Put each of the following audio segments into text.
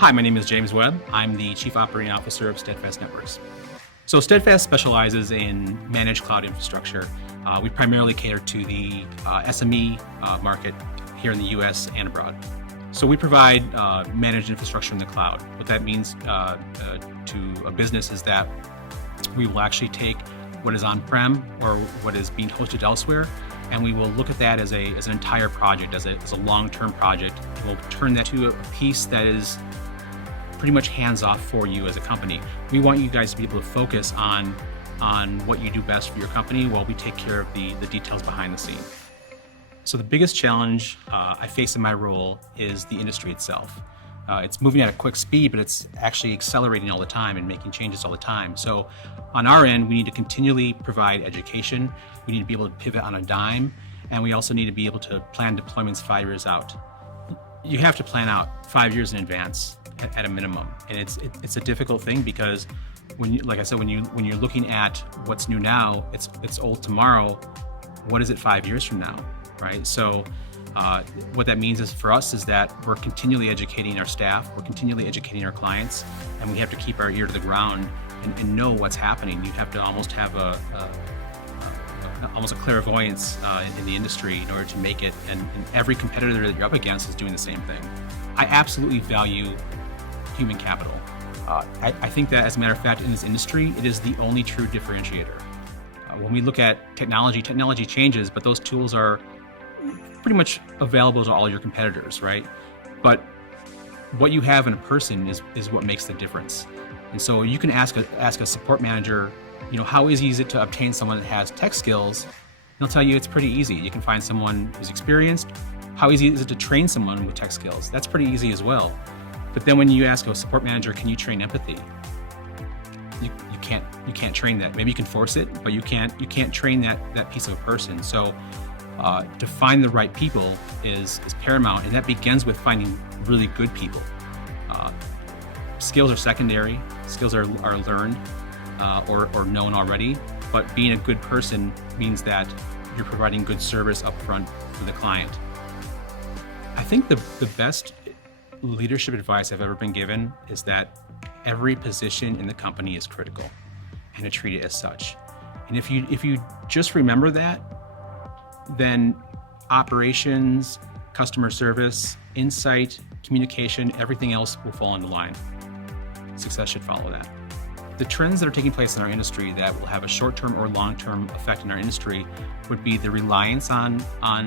Hi, my name is James Webb. I'm the Chief Operating Officer of Steadfast Networks. So Steadfast specializes in managed cloud infrastructure. We primarily cater to the SME market here in the US and abroad. So we provide managed infrastructure in the cloud. What that means to a business is that we will actually take what is on-prem or what is being hosted elsewhere, and we will look at that as an entire project, as a long-term project. And we'll turn that to a piece that is pretty much hands-off for you as a company. We want you guys to be able to focus on what you do best for your company while we take care of the details behind the scene. So the biggest challenge I face in my role is the industry itself. It's moving at a quick speed, but it's actually accelerating all the time and making changes all the time. So on our end, we need to continually provide education. We need to be able to pivot on a dime, and we also need to be able to plan deployments 5 years out. You have to plan out 5 years in advance at a minimum, and it's a difficult thing because when you're looking at what's new now, it's old tomorrow. What is it 5 years from now, right? So what that means is for us is that we're continually educating our staff, we're continually educating our clients, and we have to keep our ear to the ground and know what's happening. You have to almost have almost a clairvoyance in the industry in order to make it, and every competitor that you're up against is doing the same thing. I absolutely value human capital. I think that, as a matter of fact, in this industry, it is the only true differentiator. When we look at technology changes, but those tools are pretty much available to all your competitors, right? But what you have in a person is what makes the difference. And so you can ask a support manager, how easy is it to obtain someone that has tech skills? They'll tell you it's pretty easy. You can find someone who's experienced. How easy is it to train someone with tech skills? That's pretty easy as well. But then when you ask a support manager, can you train empathy? You can't train that. Maybe you can force it, but you can't train that piece of a person. So to find the right people is paramount, and that begins with finding really good people. Skills are secondary. Skills are learned or known already, but being a good person means that you're providing good service up front for the client. I think the best leadership advice I've ever been given is that every position in the company is critical, and to treat it as such. And if you just remember that, then operations, customer service, insight, communication, everything else will fall into line. Success should follow that. The trends that are taking place in our industry that will have a short-term or long-term effect in our industry would be the reliance on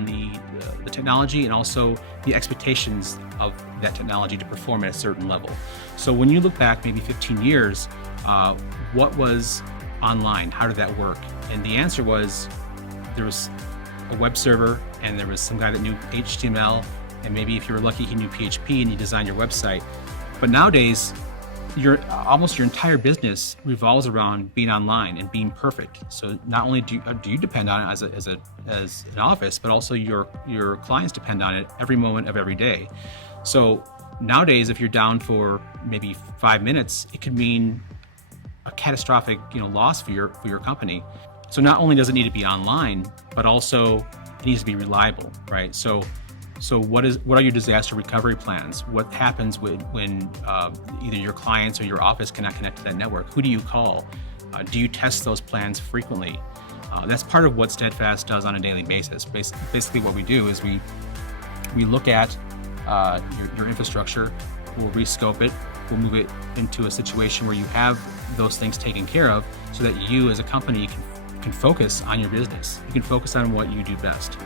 the technology, and also the expectations of that technology to perform at a certain level. So when you look back maybe 15 years, what was online? How did that work? And the answer was there was a web server, and there was some guy that knew HTML, and maybe if you were lucky, he knew PHP, and he designed your website. But nowadays, almost your entire business revolves around being online and being perfect. So not only do you depend on it as an office, but also your clients depend on it every moment of every day. So nowadays, if you're down for maybe 5 minutes, it could mean a catastrophic loss for your company. So not only does it need to be online, but also it needs to be reliable, right? So what are your disaster recovery plans? What happens when either your clients or your office cannot connect to that network? Who do you call? Do you test those plans frequently? That's part of what Steadfast does on a daily basis. Basically what we do is we look at your infrastructure, we'll rescope it, we'll move it into a situation where you have those things taken care of so that you as a company can focus on your business. You can focus on what you do best.